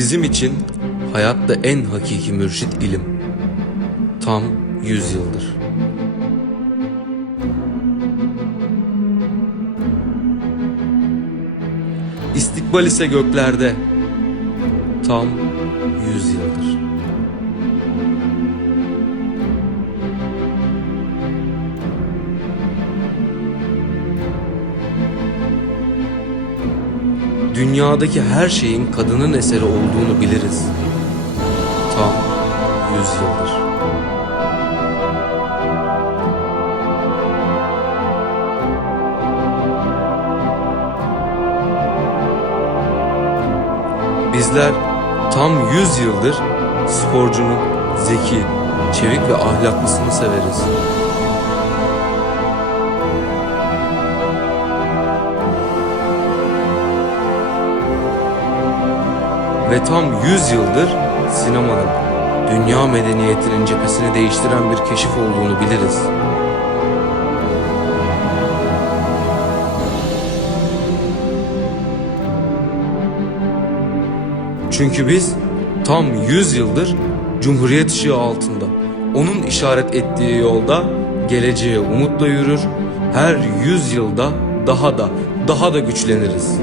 Bizim için hayatta en hakiki mürşit ilim. Tam 100 yıldır. İstikbal ise göklerde. Tam 100 yıldır. Dünyadaki her şeyin kadının eseri olduğunu biliriz. Tam 100 yıldır. Bizler tam 100 yıldır sporcunun zeki, çevik ve ahlaklısını severiz. Ve tam 100 yıldır sinemanın dünya medeniyetinin cephesini değiştiren bir keşif olduğunu biliriz. Çünkü biz tam 100 yıldır Cumhuriyet ışığı altında, onun işaret ettiği yolda geleceğe umutla yürür, her 100 yılda daha da daha da güçleniriz.